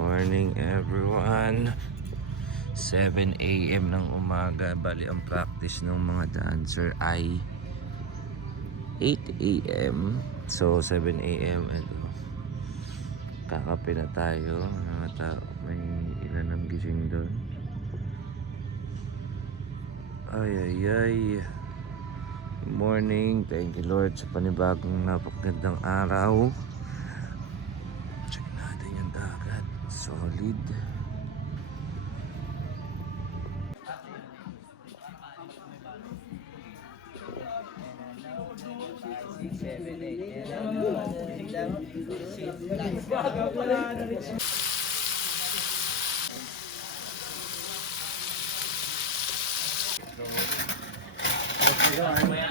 morning everyone. 7 AM ng umaga. Bali ang practice ng mga dancer ay 8 AM. So 7 AM and kakape na tayo. May ilan ng gising doon. Ay. Good morning. Thank you Lord sa panibagong napakagandang araw. Check natin yung dagat. Solid.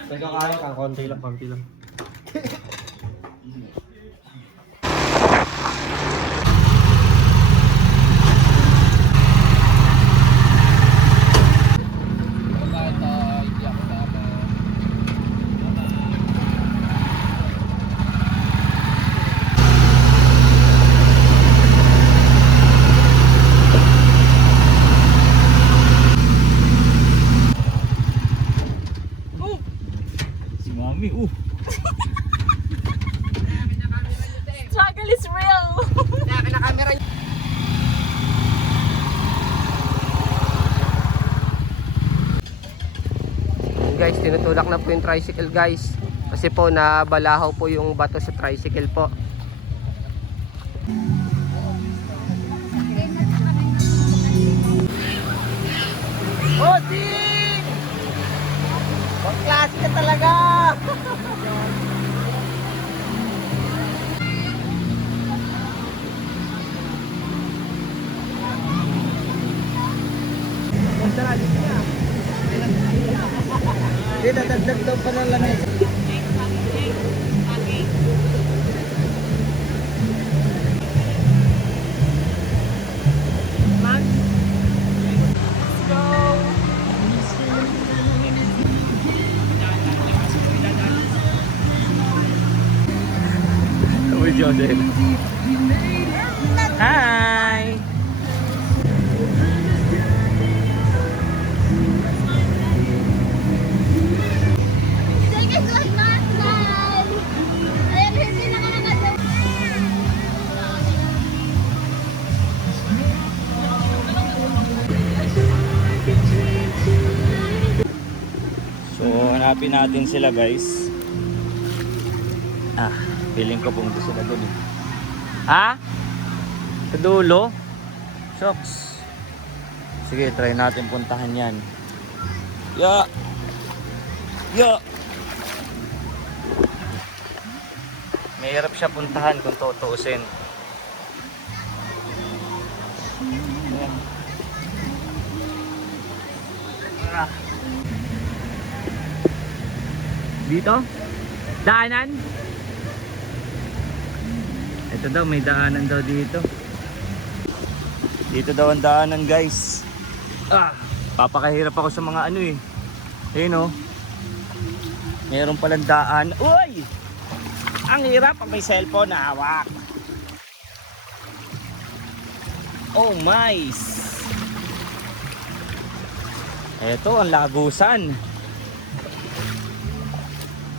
Nagkakain ka, konti lang. Struggle is real. Guys, tinutulak na po yung tricycle guys. Kasi po nabalahaw po yung bato sa tricycle po. Bossing! Pang-klase ka talaga! Hindi, dadagdag daw pa ng lamesa. Uy, Jodel. Hi! So, hanapin natin sila guys. Feeling ko pumunta sila dun eh. Ha? Sa dulo? Shucks. Sige, try natin puntahan yan. Ya! Mahirap siya puntahan kung tutuusin. Dito? Daanan? Ito daw, may daanan daw dito. Dito daw ang daanan guys. Papakahirap ako sa mga ano eh. Ayun oh. Meron palang daan. Uy! Ang hirap pag may cellphone na hawak. Oh my! Ito ang lagusan.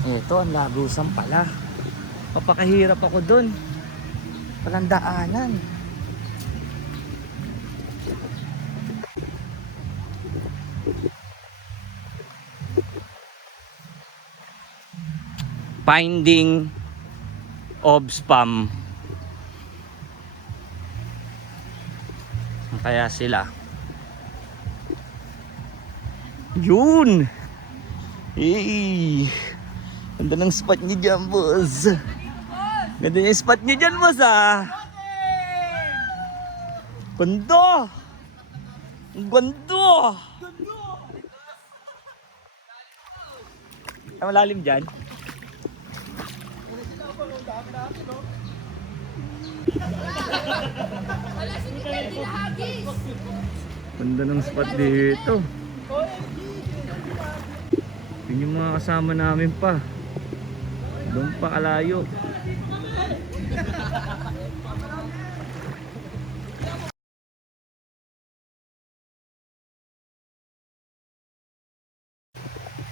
Ito ang lagusan pala. Papakahirap ako dun. Walang daanan. Finding of spam. Kaya sila. Yun! Hey! Ganda ng spot niyo dyan, boss. Ganda yung spot niyo dyan, boss, ah. Ganda! Ang ganda! Ang malalim dyan. Ganda ng spot dito. Yun yung mga kasama namin pa. Doon pa kalayo.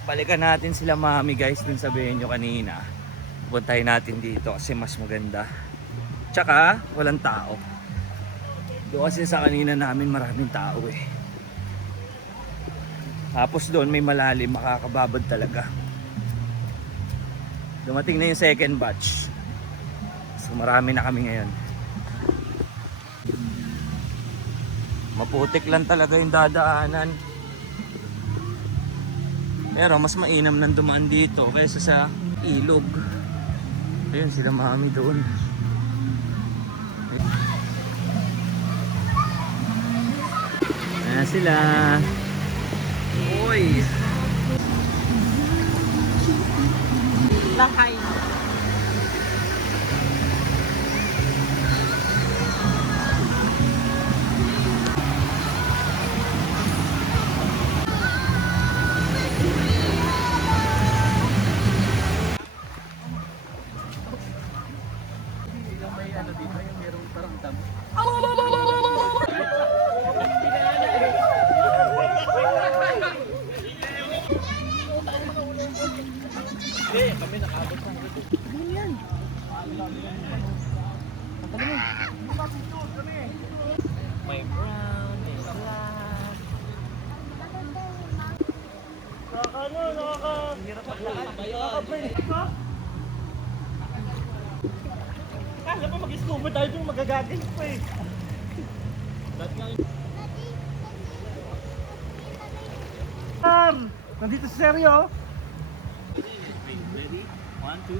balikan natin sila mami guys dun sabihin nyo kanina. Puntahin natin dito kasi mas maganda. Tsaka walang tao. Doon kasi sa kanina namin maraming tao eh. Tapos doon may malalim, makakababad talaga. Dumating na yung second batch. So marami na kami ngayon. Maputik lang talaga yung dadaanan. Pero mas mainam nang dumaan dito kaysa sa ilog. Ayun sila mami doon. Ayan sila. Uy! Lakay. May brown, may black. Kala mo mag-scuba dive yung magagagay pa eh. Nandito si Seryo. Ready? 1, 2.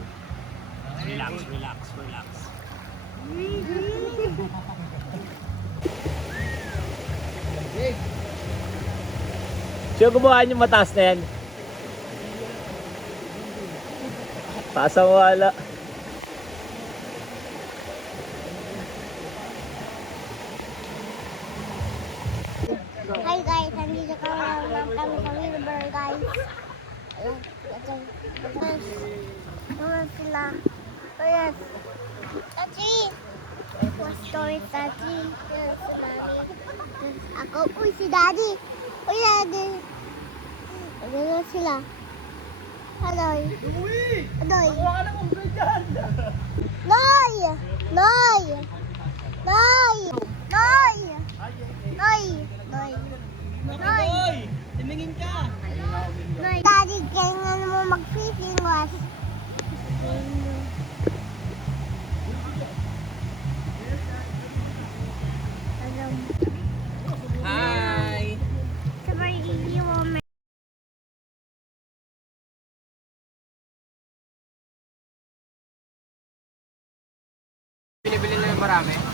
Relax, relax, relax. Siya gumawa yung mataas na yan. Pasawala. Hi guys, nandito kami sa Wilbur guys. Naman sila. Oh yes. Tachi! What's story, Tachi? Yes, si Daddy. Ako po si Daddy. Oh Daddy. Ano na sila? Haloy. Haloy. Noy! Noy! Noy! Noy! Noy! Noy! Noy! Tumingin ka! Noy! Daddy, kailangan mo mag-fishing was. Hi! Sabay iiwan mo. Binibili na yung marami.